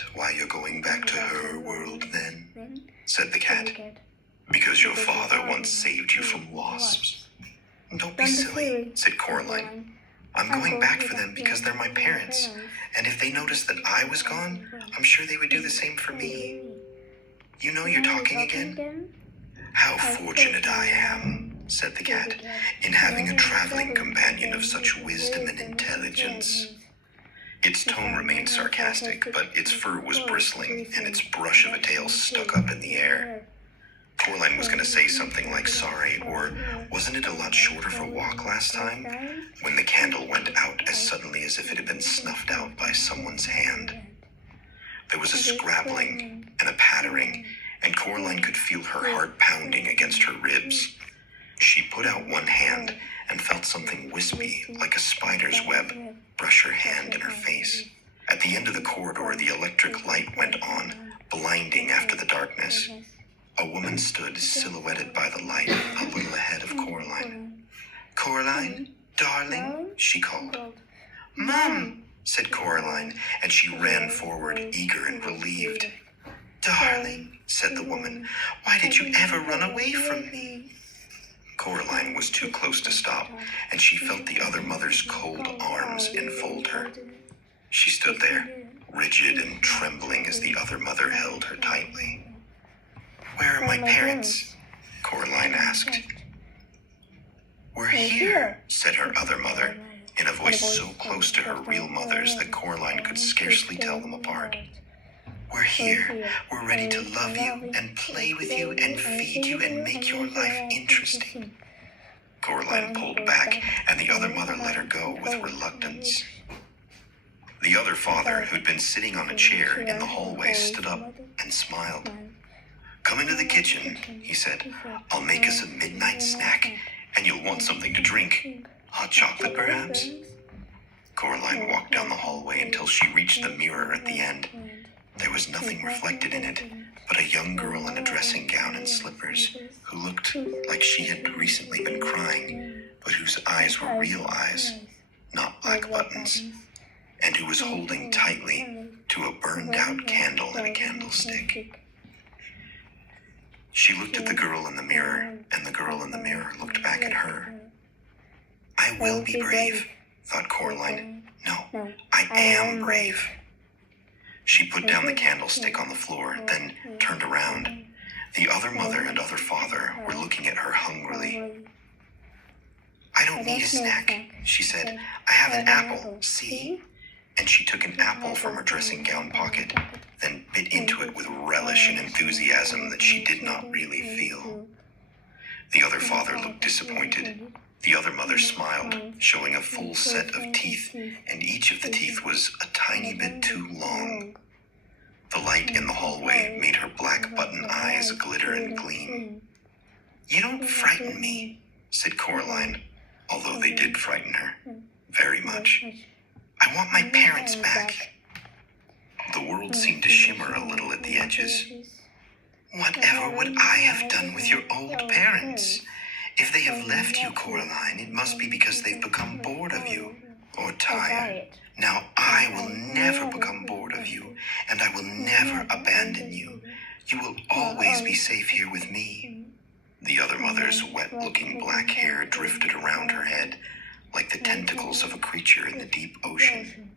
that why you're going back to her world then? Said the cat. Because your father once saved you from wasps. Don't be silly, said Coraline. I'm going back for them because they're my parents, and if they noticed that I was gone, I'm sure they would do the same for me. You know you're talking again? How fortunate I am, said the cat, in having a traveling companion of such wisdom and intelligence. Its tone remained sarcastic, but its fur was bristling, and its brush of a tail stuck up in the air. Coraline was going to say something like sorry, or wasn't it a lot shorter for walk last time? When the candle went out as suddenly as if it had been snuffed out by someone's hand. There was a scrabbling and a pattering, and Coraline could feel her heart pounding against her ribs. She put out one hand and felt something wispy, like a spider's web, brush her hand in her face. At the end of the corridor, the electric light went on, blinding after the darkness. A woman stood silhouetted by the light a little ahead of Coraline. Coraline, darling, she called. Mom, said Coraline, and she ran forward, eager and relieved. Darling, said the woman, why did you ever run away from me? Coraline was too close to stop, and she felt the other mother's cold arms enfold her. She stood there, rigid and trembling as the other mother held her tightly. Where are my parents? Coraline asked. We're here, said her other mother, in a voice so close to her real mother's that Coraline could scarcely tell them apart. We're here. We're ready to love you and play with you and feed you and make your life interesting. Coraline pulled back, and the other mother let her go with reluctance. The other father, who'd been sitting on a chair in the hallway, stood up and smiled. Come into the kitchen, he said. I'll make us a midnight snack, and you'll want something to drink. Hot chocolate, perhaps? Coraline walked down the hallway until she reached the mirror at the end. There was nothing reflected in it, but a young girl in a dressing gown and slippers, who looked like she had recently been crying, but whose eyes were real eyes, not black buttons, and who was holding tightly to a burned-out candle in a candlestick. She looked at the girl in the mirror, and the girl in the mirror looked back at her. I will be brave, thought Coraline. No, I am brave. She put down the candlestick on the floor, then turned around. The other mother and other father were looking at her hungrily. I don't need a snack, she said. I have an apple, see? And she took an apple from her dressing gown pocket, then bit into it with relish and enthusiasm that she did not really feel. The other father looked disappointed. The other mother smiled, showing a full set of teeth, and each of the teeth was a tiny bit too long. The light in the hallway made her black button eyes glitter and gleam. You don't frighten me, said Coraline, although they did frighten her very much. I want my parents back. The world seemed to shimmer a little at the edges. Whatever would I have done with your old parents? If they have left you, Coraline, it must be because they've become bored of you, or tired. Now I will never become bored of you, and I will never abandon you. You will always be safe here with me. The other mother's wet-looking black hair drifted around her head, like the tentacles of a creature in the deep ocean.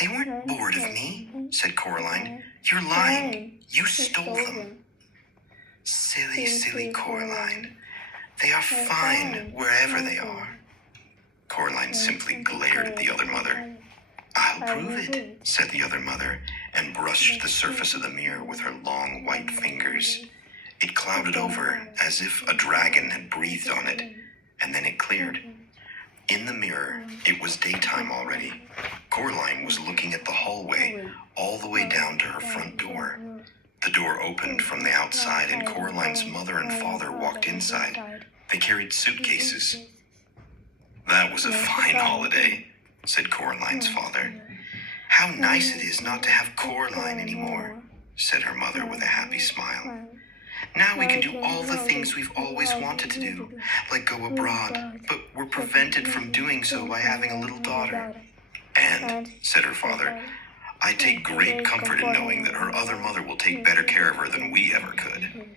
They weren't bored of me, said Coraline. You're lying. You stole them. Silly, silly Coraline. They are fine wherever they are. Coraline simply glared at the other mother. I'll prove it, said the other mother, and brushed the surface of the mirror with her long white fingers. It clouded over as if a dragon had breathed on it, and then it cleared. In the mirror, it was daytime already. Coraline was looking at the hallway all the way down to her front door. The door opened from the outside, and Coraline's mother and father walked inside. They carried suitcases. That was a fine holiday, said Coraline's father. How nice it is not to have Coraline anymore, said her mother with a happy smile. Now we can do all the things we've always wanted to do, like go abroad, but we're prevented from doing so by having a little daughter. And, said her father, I take great comfort in knowing that her other mother will take better care of her than we ever could.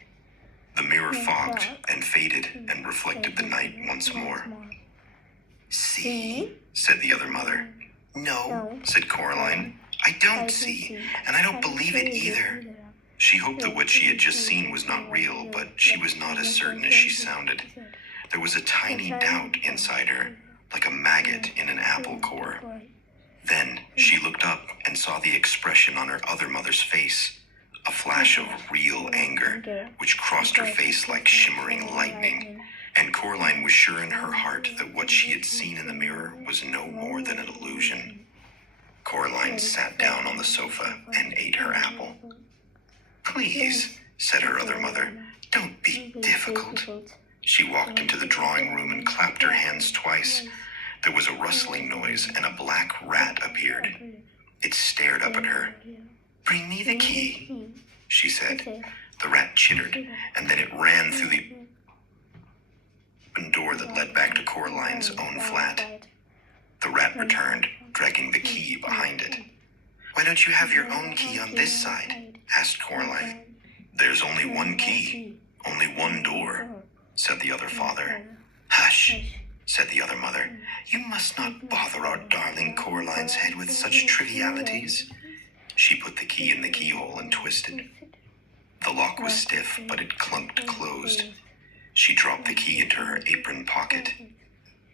The mirror fogged and faded and reflected the night once more. See, said the other mother. No, said Coraline, I don't see, and I don't believe it either. She hoped that what she had just seen was not real, but she was not as certain as she sounded. There was a tiny doubt inside her, like a maggot in an apple core. Then she looked up and saw the expression on her other mother's face, a flash of real anger, which crossed her face like shimmering lightning, and Coraline was sure in her heart that what she had seen in the mirror was no more than an illusion. Coraline sat down on the sofa and ate her apple. Please, said her other mother, don't be difficult. She walked into the drawing room and clapped her hands twice. There was a rustling noise and a black rat appeared. It stared up at her. Bring me the key, she said. The rat chittered, and then it ran through the open door that led back to Coraline's own flat. The rat returned, dragging the key behind it. Why don't you have your own key on this side? Asked Coraline. There's only one key, only one door, said the other father. Hush, said the other mother. You must not bother our darling Coraline's head with such trivialities. She put the key in the keyhole and twisted. The lock was stiff, but it clunked closed. She dropped the key into her apron pocket.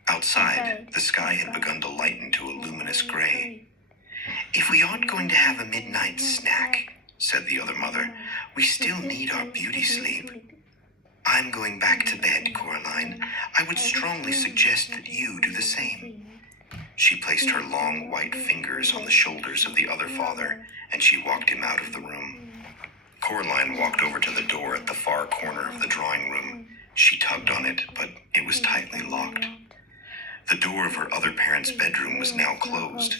Outside, the sky had begun to lighten to a luminous gray. If we aren't going to have a midnight snack, said the other mother, we still need our beauty sleep. I'm going back to bed, Coraline. I would strongly suggest that you do the same. She placed her long white fingers on the shoulders of the other father, and she walked him out of the room. Coraline walked over to the door at the far corner of the drawing room. She tugged on it, but it was tightly locked. The door of her other parents' bedroom was now closed.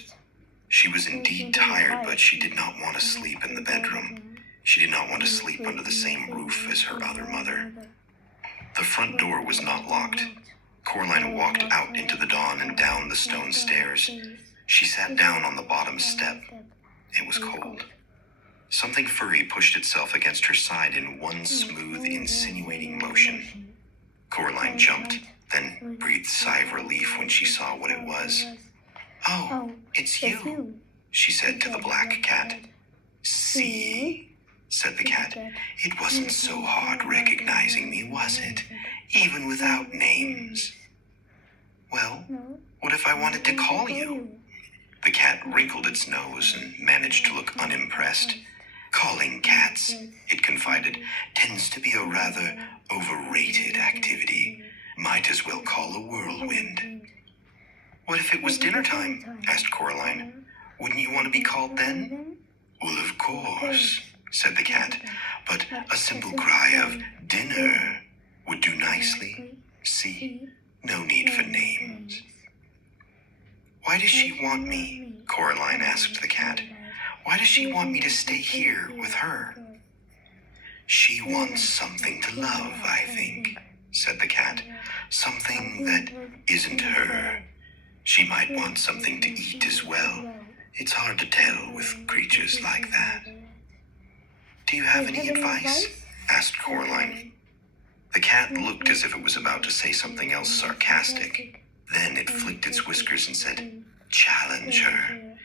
She was indeed tired, but she did not want to sleep in the bedroom. She did not want to sleep under the same roof as her other mother. The front door was not locked. Coraline walked out into the dawn and down the stone stairs. She sat down on the bottom step. It was cold. Something furry pushed itself against her side in one smooth, insinuating motion. Coraline jumped, then breathed a sigh of relief when she saw what it was. Oh, it's you, she said to the black cat. See, said the cat, it wasn't so hard recognizing me, was it? Even without names. Well, what if I wanted to call you? The cat wrinkled its nose and managed to look unimpressed. Calling cats, it confided, tends to be a rather overrated activity. Might as well call a whirlwind. What if it was dinner time? Asked Coraline. Wouldn't you want to be called then? Well, of course, said the cat, but a simple cry of dinner would do nicely. See, no need for names. Why does she want me? Coraline asked the cat. Why does she want me to stay here with her? She wants something to love, I think, said the cat. Something that isn't her. She might want something to eat as well. It's hard to tell with creatures like that. Do you have any advice? Asked Coraline. The cat looked as if it was about to say something else sarcastic. Then it flicked its whiskers and said, challenge her.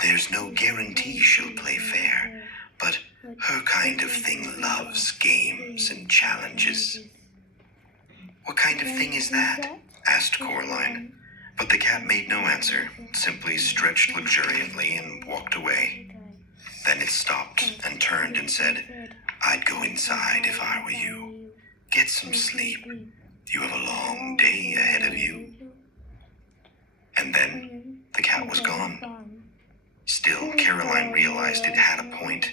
There's no guarantee she'll play fair, but her kind of thing loves games and challenges. What kind of thing is that? Asked Coraline. But the cat made no answer, simply stretched luxuriantly and walked away. Then it stopped and turned and said, I'd go inside if I were you. Get some sleep. You have a long day ahead of you. And then the cat was gone. Still, Caroline realized it had a point.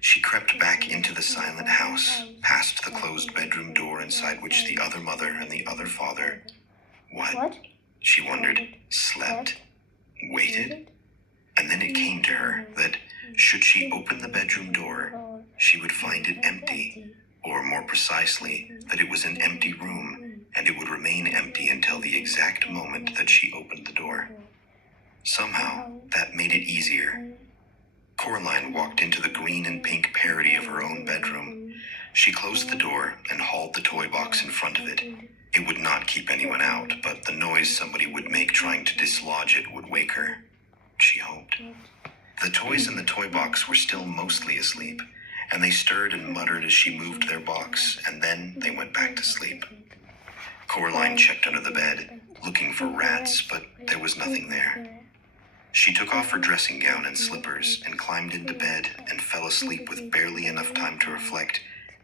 She crept back into the silent house, past the closed bedroom door inside which the other mother and the other father, what? She wondered, slept, waited? And then it came to her that, should she open the bedroom door, she would find it empty, or more precisely, that it was an empty room, and it would remain empty until the exact moment that she opened the door. Somehow, that made it easier. Coraline walked into the green and pink parody of her own bedroom. She closed the door and hauled the toy box in front of it. It would not keep anyone out, but the noise somebody would make trying to dislodge it would wake her. She hoped. The toys in the toy box were still mostly asleep, and they stirred and muttered as she moved their box, and then they went back to sleep. Coraline checked under the bed, looking for rats, but there was nothing there. She took off her dressing gown and slippers and climbed into bed and fell asleep with barely enough time to reflect,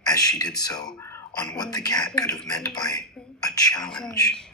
as she did so, on what the cat could have meant by a challenge.